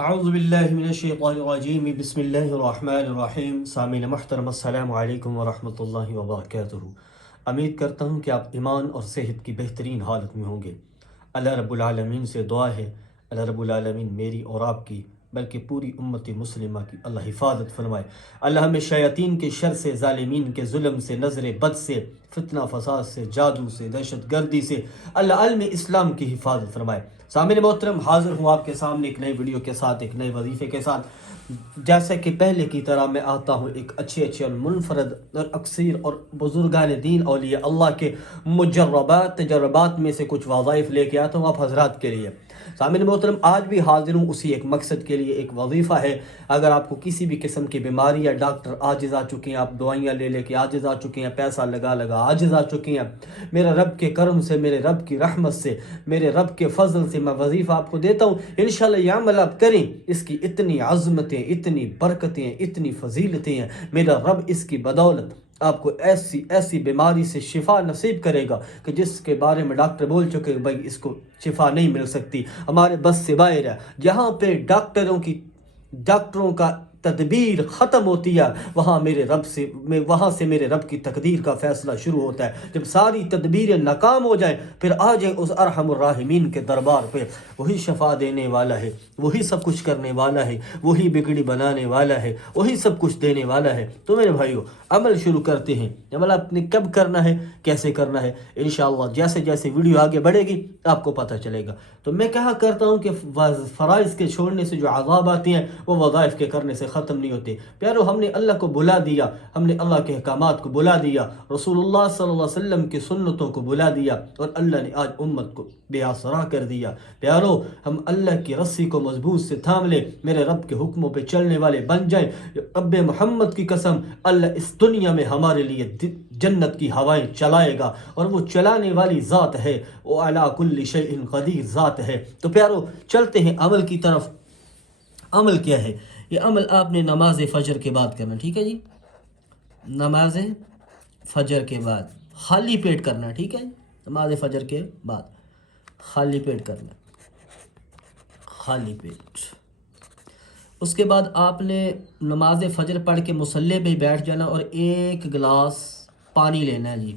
اعوذ باللہ من الشیطان الرجیم بسم اللہ الرحمن الرحیم. سامعین محترم، السلام علیکم ورحمۃ اللہ وبرکاتہ. امید کرتا ہوں کہ آپ ایمان اور صحت کی بہترین حالت میں ہوں گے. اللہ رب العالمین سے دعا ہے اللہ رب العالمین میری اور آپ کی بلکہ پوری امت مسلمہ کی اللہ حفاظت فرمائے. اللہ ہمیں شیاطین کے شر سے، ظالمین کے ظلم سے، نظر بد سے، فتنہ فساد سے، جادو سے، دہشت گردی سے اللہ علم اسلام کی حفاظت فرمائے. سامعین محترم، حاضر ہوں آپ کے سامنے ایک نئی ویڈیو کے ساتھ، ایک نئے وظیفے کے ساتھ. جیسا کہ پہلے کی طرح میں آتا ہوں ایک اچھے اور منفرد اور اکثیر اور بزرگان دین اولیاء اللہ کے تجربات میں سے کچھ وظائف لے کے آتا ہوں آپ حضرات کے لیے. سامعین محترم، آج بھی حاضر ہوں اسی ایک مقصد کے لیے. ایک وظیفہ ہے، اگر آپ کو کسی بھی قسم کی بیماری یا ڈاکٹر عاجز آ چکے ہیں، آپ دوائیاں لے کے عاجز آ چکے ہیں، پیسہ لگا عاجز آ چکے ہیں، میرے رب کے کرم سے، میرے رب کی رحمت سے، میرے رب کے فضل سے میں وظیفہ آپ کو دیتا ہوں. انشاءاللہ یہ عمل آپ کریں، اس کی اتنی عظمتیں، اتنی برکتیں، اتنی فضیلتیں ہیں. میرا رب اس کی بدولت آپ کو ایسی بیماری سے شفا نصیب کرے گا کہ جس کے بارے میں ڈاکٹر بول چکے بھائی اس کو شفا نہیں مل سکتی، ہمارے بس سے باہر ہے. جہاں پہ ڈاکٹروں کا تدبیر ختم ہوتی ہے، وہاں سے میرے رب کی تقدیر کا فیصلہ شروع ہوتا ہے. جب ساری تدبیریں ناکام ہو جائیں پھر آ جائیں اس ارحم الراحمین کے دربار پہ. وہی شفا دینے والا ہے، وہی سب کچھ کرنے والا ہے، وہی بگڑی بنانے والا ہے، وہی سب کچھ دینے والا ہے. تو میرے بھائیو، عمل شروع کرتے ہیں. عمل آپ نے کب کرنا ہے، کیسے کرنا ہے، انشاءاللہ جیسے جیسے ویڈیو آگے بڑھے گی آپ کو پتہ چلے گا. تو میں کہا کرتا ہوں کہ فرائض کے چھوڑنے سے جو عذاب آتے ہیں وہ وظائف کے کرنے سے ختم نہیں ہوتے. پیارو، ہم نے اللہ کو بلا دیا، ہم نے اللہ کے احکامات کو بلا دیا، رسول اللہ صلی اللہ علیہ وسلم کی سنتوں کو بلا دیا، اور اللہ نے آج امت کو بے آسرا کر دیا. پیارو، ہم اللہ کی رسی کو مضبوط سے تھام لیں، میرے رب کے حکموں پہ چلنے والے بن جائیں. رب محمد کی قسم، اللہ اس دنیا میں ہمارے لیے جنت کی ہوائیں چلائے گا، اور وہ چلانے والی ذات ہے، وہ علی کل شیء قدیر ذات ہے. تو پیارو، چلتے ہیں عمل کی طرف. عمل کیا ہے؟ یہ عمل آپ نے نماز فجر کے بعد کرنا، ٹھیک ہے جی؟ نماز فجر کے بعد خالی پیٹ کرنا، ٹھیک ہے؟ نماز فجر کے بعد خالی پیٹ کرنا، خالی پیٹ. اس کے بعد آپ نے نماز فجر پڑھ کے مصلی پہ بیٹھ جانا اور ایک گلاس پانی لینا ہے جی.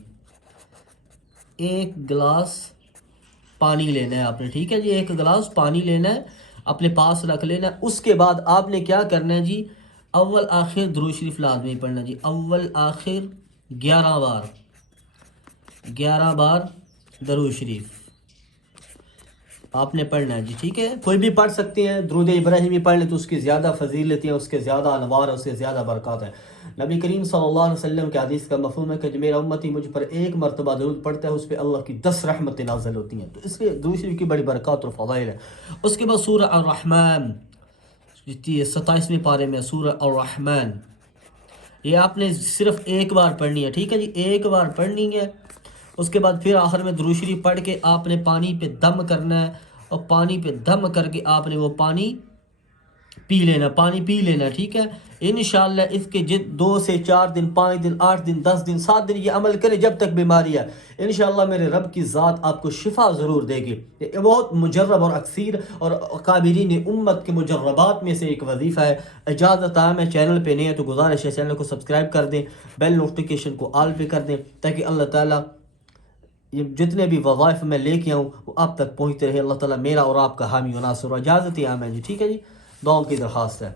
ایک گلاس پانی لینا ہے آپ نے، ٹھیک ہے جی؟ ایک گلاس پانی لینا ہے، اپنے پاس رکھ لینا ہے. اس کے بعد آپ نے کیا کرنا ہے جی؟ اول آخر درود شریف لازمی پڑھنا جی. اول آخر 11 بار درود شریف آپ نے پڑھنا ہے جی، ٹھیک ہے؟ کوئی بھی پڑھ سکتے ہیں، درود ابراہیمی پڑھ لیں تو اس کی زیادہ فضیلتیں، اس کے زیادہ انوار، اس کے زیادہ برکات ہیں. نبی کریم صلی اللہ علیہ وسلم کے حدیث کا مفہوم ہے کہ جو میرا امتی مجھ پر ایک مرتبہ درود پڑھتا ہے اس پہ اللہ کی 10 رحمتیں نازل ہوتی ہیں. تو اس لیے درود شریف کی بڑی برکات اور فضائل ہے. اس کے بعد سورہ الرحمن، 27ویں پارے میں سورہ الرحمن، یہ آپ نے صرف ایک بار پڑھنی ہے، ٹھیک ہے جی؟ ایک بار پڑھنی ہے. اس کے بعد پھر آخر میں درود شریف پڑھ کے آپ نے پانی پہ دم کرنا ہے، اور پانی پہ دم کر کے آپ نے وہ پانی پی لینا، ٹھیک ہے؟ انشاءاللہ اس کے 2 سے 4 دن، 5 دن، 8 دن، 10 دن، 7 دن یہ عمل کرے جب تک بیماری ہے. انشاءاللہ میرے رب کی ذات آپ کو شفا ضرور دے گی. یہ بہت مجرب اور اکثیر اور قابلین امت کے مجربات میں سے ایک وظیفہ ہے. اجازت عام ہے، چینل پہ نہیں ہے تو گزارش ہے چینل کو سبسکرائب کر دیں، بیل نوٹیفیکیشن کو آل پہ کر دیں، تاکہ اللہ تعالیٰ یہ جتنے بھی وظائف میں لے کے آؤں وہ آپ تک پہنچتے رہے. اللہ تعالیٰ میرا اور آپ کا حامی و ناصر. اجازت عام ہے جی، ٹھیک ہے جی؟ دعاؤں کی درخواست ہے.